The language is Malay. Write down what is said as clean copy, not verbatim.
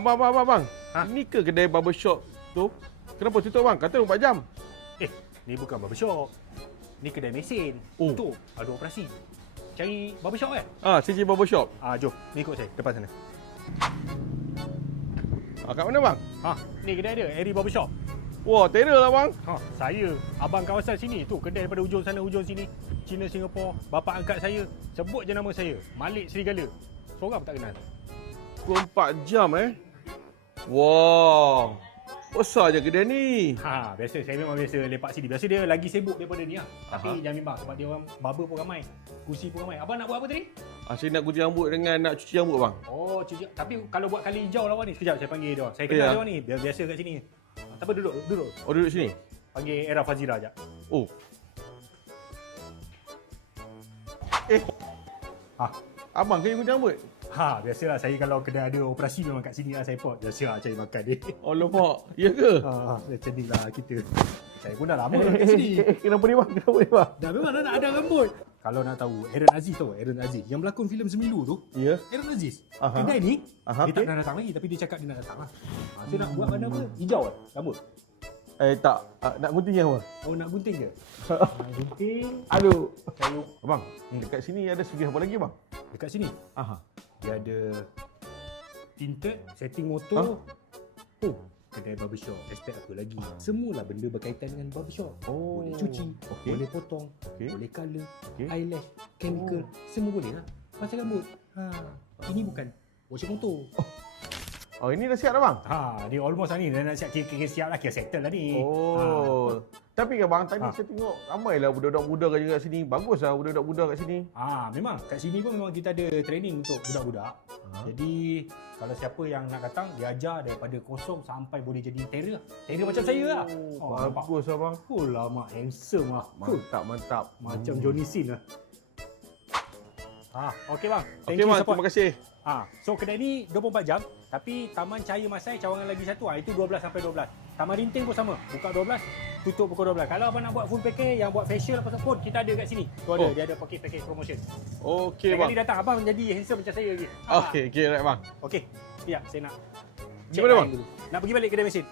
Bang. Ha? Ini ke kedai barbershop tu? Kenapa tutup bang? Kata 24 jam. Ni bukan barbershop. Ni kedai mesin. Oh. Tutup. Ada operasi. Cari barbershop kan? CJ Barbershop. Jom. Ni ikut saya. Depan sana. Kat mana bang? Ni kedai dia. Harry Barbershop. Wah, terror lah bang. Saya. Abang kawasan sini. Tu kedai daripada hujung sana, hujung sini. Cina, Singapura. Bapa angkat saya. Sebut je nama saya. Malik Serigala. Seorang pun tak kenal. 24 jam Wah. Besar je kedai ni. Biasa. Saya memang biasa lepak sini. Biasa dia lagi sibuk daripada ni lah. Tapi jangan bimbang sebab dia orang barber pun ramai. Kursi pun ramai. Abang nak buat apa tadi? Saya nak gunting rambut dengan nak cuci rambut bang. Oh, cuci. Tapi kalau buat kali hijau lawan ni. Sekejap saya panggil dia orang. Saya kenal dia orang ni. Biasa kat sini. Tak apa, duduk. Oh, duduk sini. Panggil Era Fazira sekejap. Oh. Abang kena gunting rambut? Biasalah saya kalau kedai ada operasi memang kat sini lah saya pot. Biasalah cari makan dia. Oh, lemak. Ya ke? Macam ni lah kita. Saya pun dah lama kat sini. Kenapa ni bang? Bang? Dah memang dah nak ada rambut. Kalau nak tahu, Aaron Aziz tahu Aaron Aziz yang berlakon filem Semilu tu. Ya. Aaron Aziz. Aha. Kedai ni dia tak okey. nak datang lagi tapi dia cakap dia nak datang lah. Saya nak buat mana apa? Hijau lah rambut. Tak. Nak gunting yang apa? Oh, nak gunting je. Gunting. Aduh. Saya Abang, dekat sini ada sugih apa lagi bang? dekat sini. Dia ada tinted, setting motor. Kedai barbershop. Expect apa lagi? Semualah benda berkaitan dengan barbershop. Boleh cuci, boleh potong, boleh colour, eyelash, chemical, semua boleh lah. Pasal rambut. Ini bukan washing motor. Oh, ini dah siap dah bang? Dia almost lah ni. Dah nak siap, kira siap lah, kira settle lah ni. Tapi kan bang, tadi saya tengok ramailah budak-budak muda kat sini. Bagus lah budak-budak muda kat sini. Memang kat sini pun memang kita ada training untuk budak-budak. Jadi kalau siapa yang nak datang, dia ajar daripada kosong sampai boleh jadi interior. Interior macam saya lah. Bagus lah bang. Lama handsome lah. Mantap. Macam Johnny Sin lah. Okey bang. Thank Okey you bang, support. terima kasih. So kedai ni 24 jam. Tapi Taman Cahaya Masai cawangan lagi satu. Itu 12 sampai 12. Taman Rinting pun sama. Buka 12, tutup pukul 12. Kalau abang nak buat full package, yang buat facial apa pun, kita ada kat sini. Tu ada, dia ada package promotion. Okey Lain bang. kali datang, abang jadi handsome macam saya lagi. Okey, right bang. Okey. Sekejap, saya nak Di mana, bang? dulu. Nak pergi balik kedai mesin.